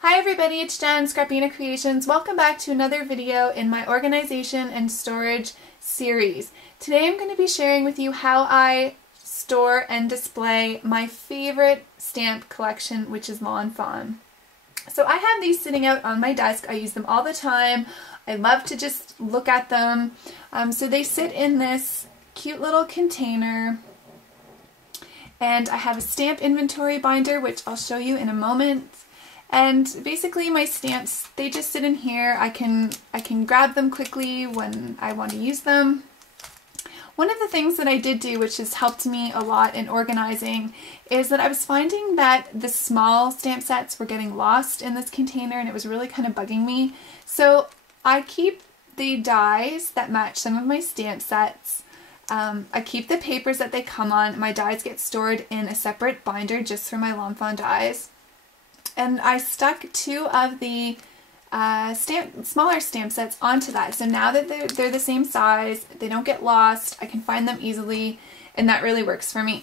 Hi everybody, it's Jen, Scrapbena Creations. Welcome back to another video in my organization and storage series. Today I'm going to be sharing with you how I store and display my favorite stamp collection, which is Lawn Fawn. So I have these sitting out on my desk. I use them all the time. I love to just look at them. So they sit in this cute little container. And I have a stamp inventory binder, which I'll show you in a moment. And basically my stamps, they just sit in here. I can grab them quickly when I want to use them. One of the things that I did do, which has helped me a lot in organizing, is that I was finding that the small stamp sets were getting lost in this container and it was really kind of bugging me. So I keep the dies that match some of my stamp sets. I keep the papers that they come on. My dies get stored in a separate binder just for my Lawn Fawn dies. And I stuck two of the smaller stamp sets onto that. So now that they're the same size, they don't get lost, I can find them easily, and that really works for me.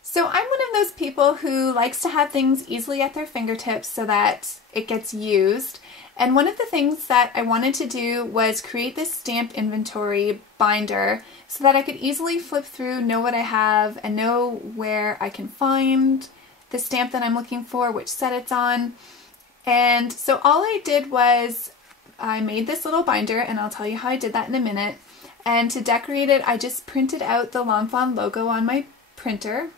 So I'm one of those people who likes to have things easily at their fingertips so that it gets used. And one of the things that I wanted to do was create this stamp inventory binder so that I could easily flip through, know what I have, and know where I can find the stamp that I'm looking for, which set it's on. And so all I did was I made this little binder, and I'll tell you how I did that in a minute. And to decorate it, I just printed out the Lawn Fawn logo on my printer.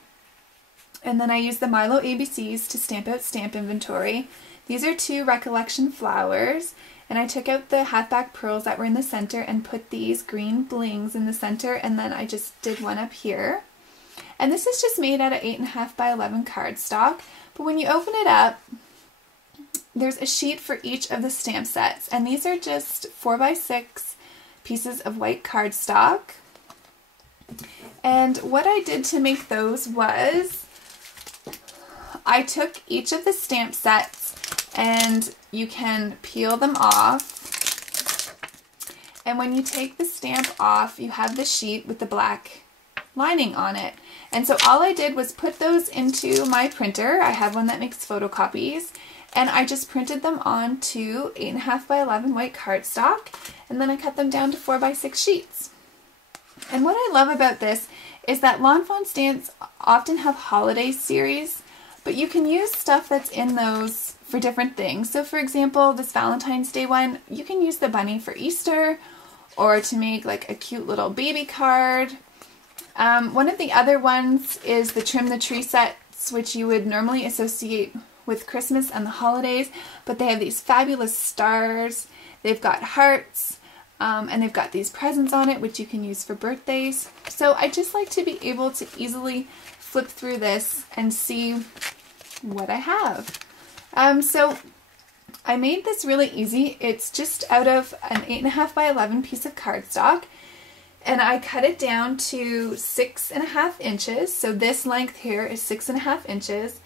And then I used the Milo ABCs to stamp out stamp inventory. These are two recollection flowers. And I took out the halfback pearls that were in the center and put these green blings in the center. And then I just did one up here. And this is just made out of 8.5 by 11 cardstock, but when you open it up, there's a sheet for each of the stamp sets, and these are just 4 by 6 pieces of white cardstock. And what I did to make those was I took each of the stamp sets, and you can peel them off, and when you take the stamp off, you have the sheet with the black lining on it. And so all I did was put those into my printer. I have one that makes photocopies, and I just printed them onto 8.5 by 11 white cardstock, and then I cut them down to 4 by 6 sheets. And what I love about this is that Lawn Fawn stamps often have holiday series, but you can use stuff that's in those for different things. So for example, this Valentine's Day one, you can use the bunny for Easter, or to make like a cute little baby card. One of the other ones is the Trim the Tree sets, which you would normally associate with Christmas and the holidays, but they have these fabulous stars, they've got hearts, and they've got these presents on it, which you can use for birthdays. So I just like to be able to easily flip through this and see what I have. So I made this really easy. It's just out of an 8.5 by 11 piece of cardstock. And I cut it down to 6.5 inches. So this length here is 6.5 inches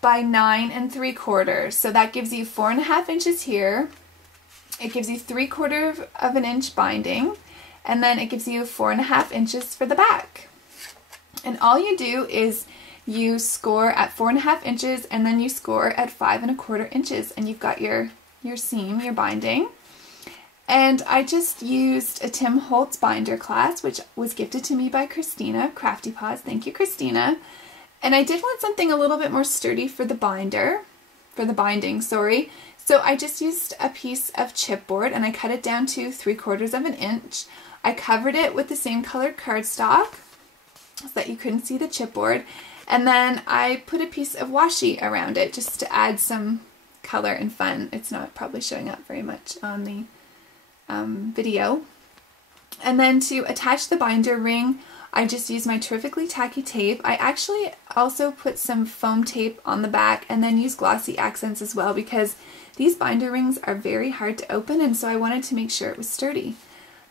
by 9 3/4. So that gives you 4.5 inches here. It gives you 3/4 of an inch binding. And then it gives you 4.5 inches for the back. And all you do is you score at 4.5 inches, and then you score at 5 1/4 inches. And you've got your seam, your binding. And I just used a Tim Holtz binder class, which was gifted to me by Christina, Crafty Paws. Thank you, Christina. And I did want something a little bit more sturdy for the binding, sorry. So I just used a piece of chipboard, and I cut it down to 3/4 of an inch. I covered it with the same colored cardstock so that you couldn't see the chipboard. And then I put a piece of washi around it just to add some color and fun. It's not probably showing up very much on the video. And then to attach the binder ring, I just used my terrifically tacky tape. I actually also put some foam tape on the back and then use glossy accents as well, because these binder rings are very hard to open, and so I wanted to make sure it was sturdy.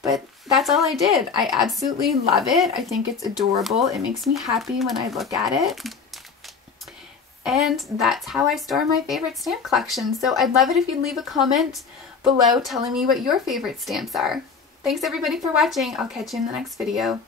But that's all I did. I absolutely love it. I think it's adorable. It makes me happy when I look at it. And that's how I store my favorite stamp collection. So I'd love it if you'd leave a comment below telling me what your favorite stamps are. Thanks everybody for watching. I'll catch you in the next video.